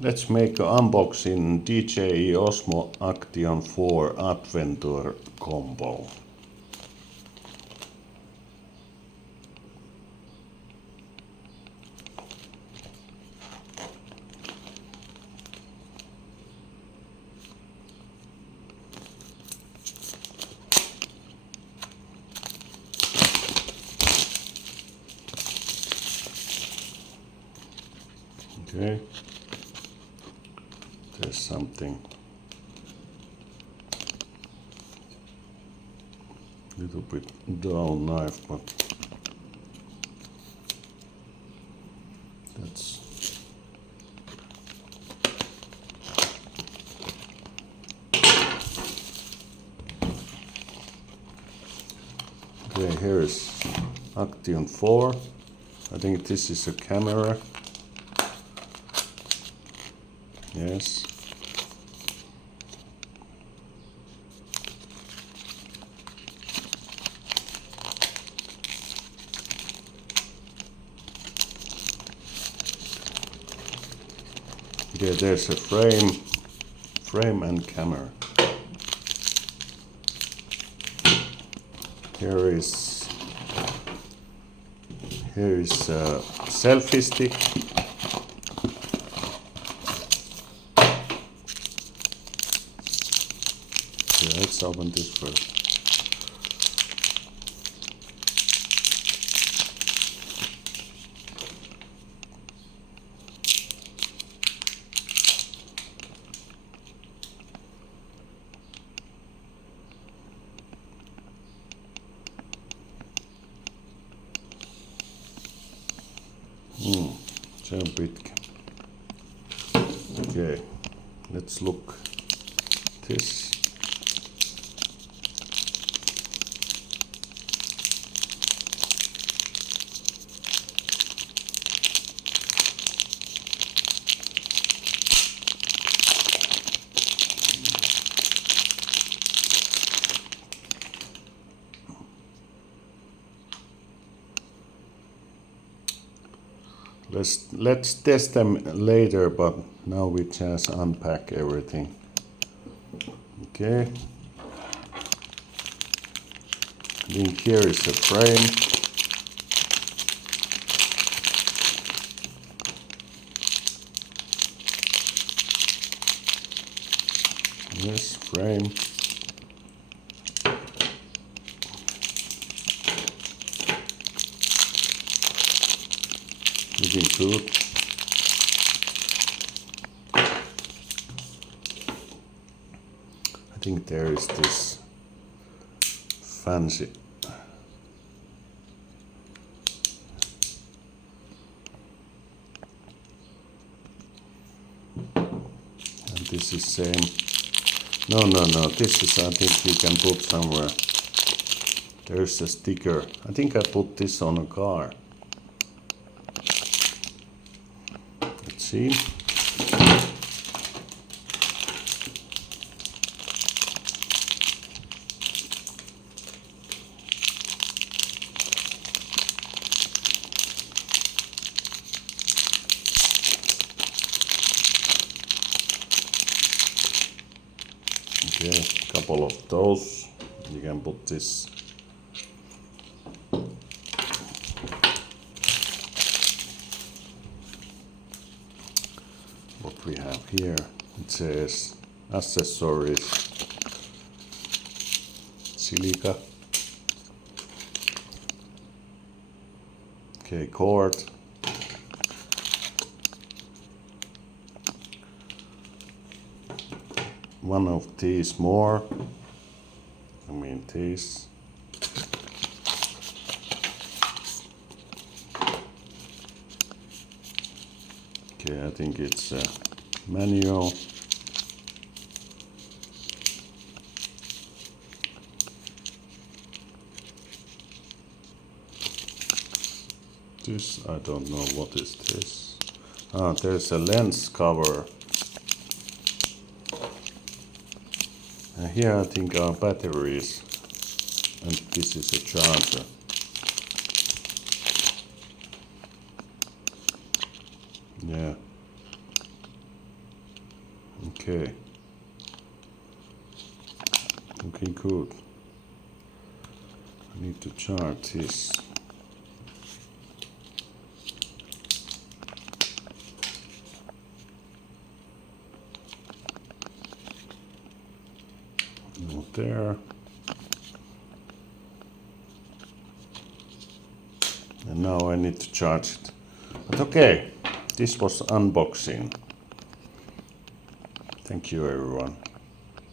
Let's make an unboxing DJI Osmo Action 4 Adventure combo. Okay. There's something little bit dull knife, but that's okay. Here is Action 4. I think this is a camera. Yes. Okay, there's a frame and camera. Here is a selfie stick. Okay, let's open this first. So big. Okay, let's look this. Let's test them later, but now we just unpack everything. Okay. Then here is a frame. Yes, frame. Looking good. I think there is this fancy and this is same. No, this is, I think you can put somewhere. There's a sticker. I think I put this on a car. Let's see. Okay, a couple of those. You can put this. What we have here, it says accessories, silica. Okay, cord. One of these more. I mean these. Okay, I think it's a manual. This, I don't know what is this. Ah, there's a lens cover. And here I think are batteries. And this is a charger. Yeah. Okay. Looking good. I need to charge this. No there. And now I need to charge it. But okay, this was unboxing. Thank you everyone.